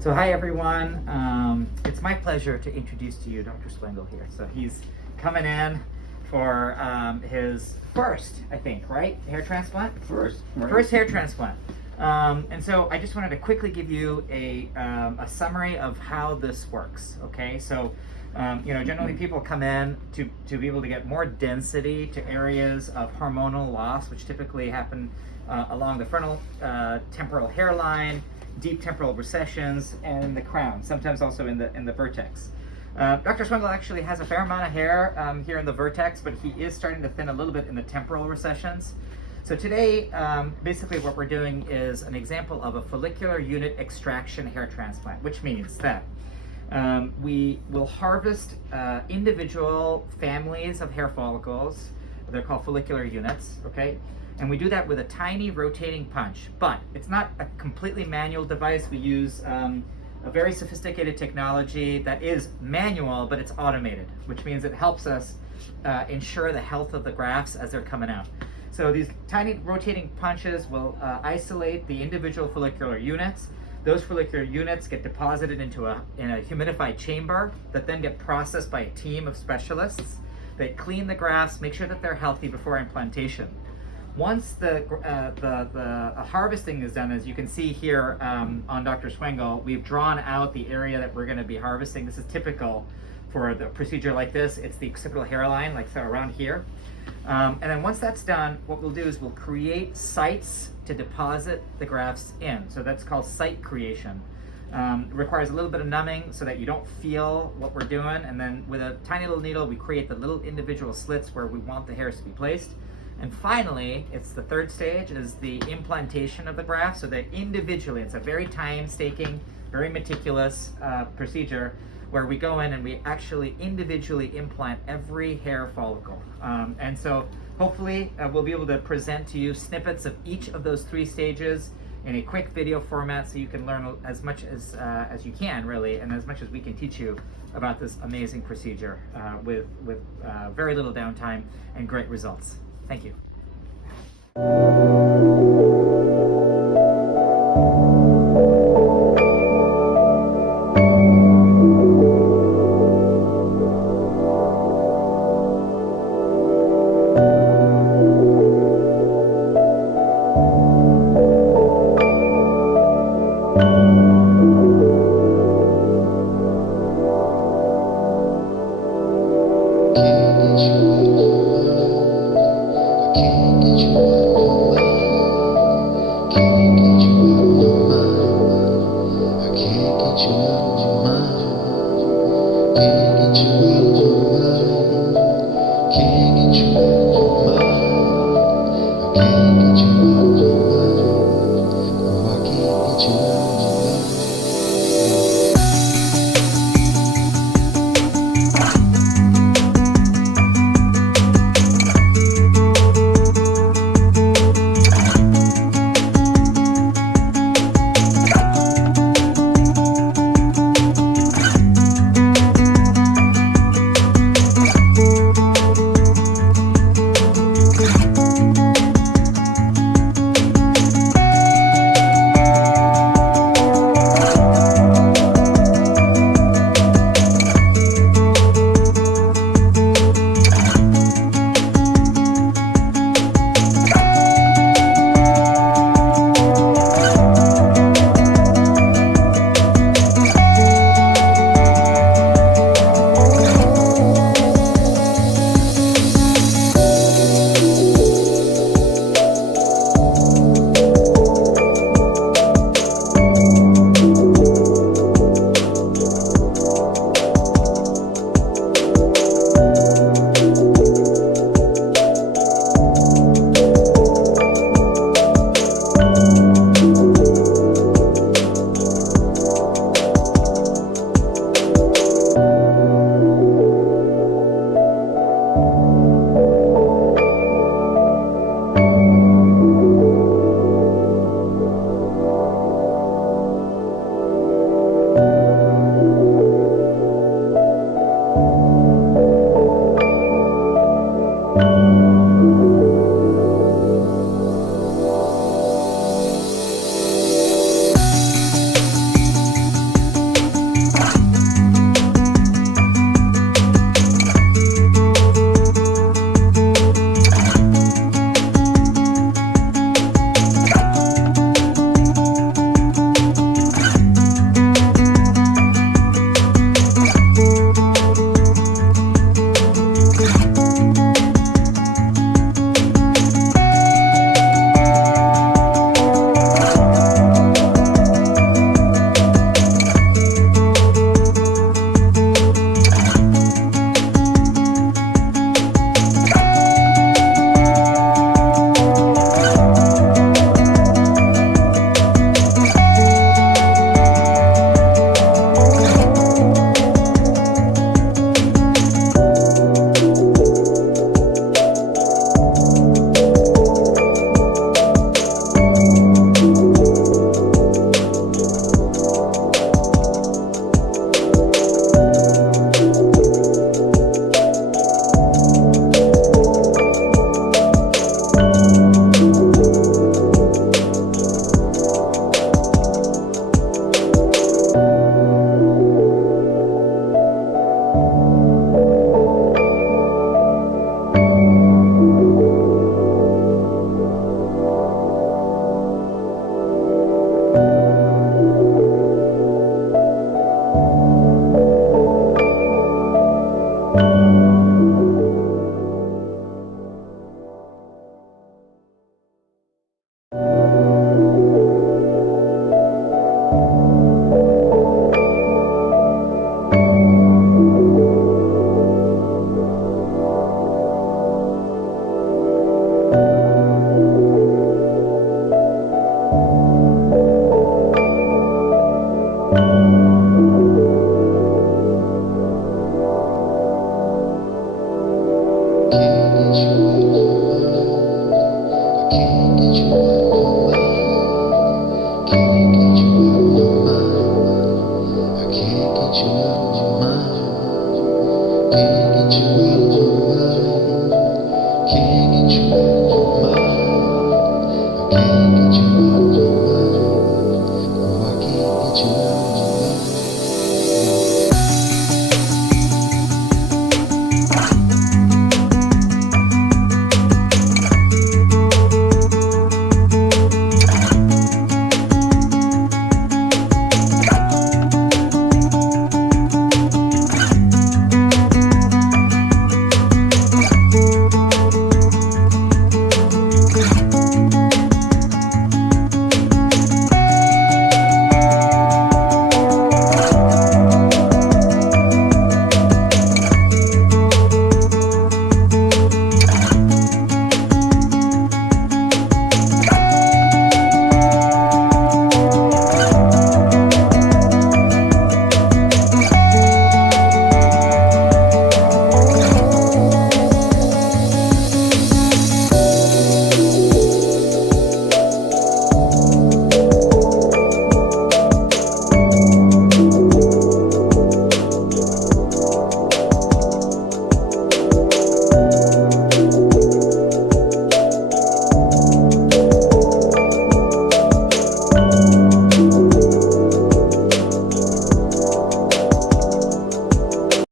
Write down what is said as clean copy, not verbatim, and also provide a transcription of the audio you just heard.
So hi everyone, it's my pleasure to introduce to you Dr. Swengel here. So he's coming in for his first, I think, right? Hair transplant? First, right? First hair transplant. And so I just wanted to quickly give you a summary of how this works, okay? So, generally people come in to be able to get more density to areas of hormonal loss, which typically happen along the frontal temporal hairline, deep temporal recessions, and the crown, sometimes also in the vertex. Dr. Swengel actually has a fair amount of hair here in the vertex, but he is starting to thin a little bit in the temporal recessions. So today, basically what we're doing is an example of a follicular unit extraction hair transplant, which means that we will harvest individual families of hair follicles. They're called follicular units, okay? And we do that with a tiny rotating punch, but it's not a completely manual device. We use a very sophisticated technology that is manual, but it's automated, which means it helps us ensure the health of the grafts as they're coming out. So these tiny rotating punches will isolate the individual follicular units. Those follicular units get deposited in a humidified chamber that then get processed by a team of specialists. They clean the grafts, make sure that they're healthy before implantation. Once the harvesting is done, as you can see here on Dr. Swengel, we've drawn out the area that we're going to be harvesting. This is typical for the procedure like this. It's the occipital hairline, like so around here. And then once that's done, what we'll do is we'll create sites to deposit the grafts in. So that's called site creation. It requires a little bit of numbing so that you don't feel what we're doing. And then with a tiny little needle, we create the little individual slits where we want the hairs to be placed. And finally, it's the third stage, is the implantation of the graft, so that individually, it's a very time-taking, very meticulous procedure where we go in and we actually individually implant every hair follicle. And so hopefully we'll be able to present to you snippets of each of those three stages in a quick video format so you can learn as much as you can, really, and as much as we can teach you about this amazing procedure with very little downtime and great results. Thank you. Can't get you out of my mind.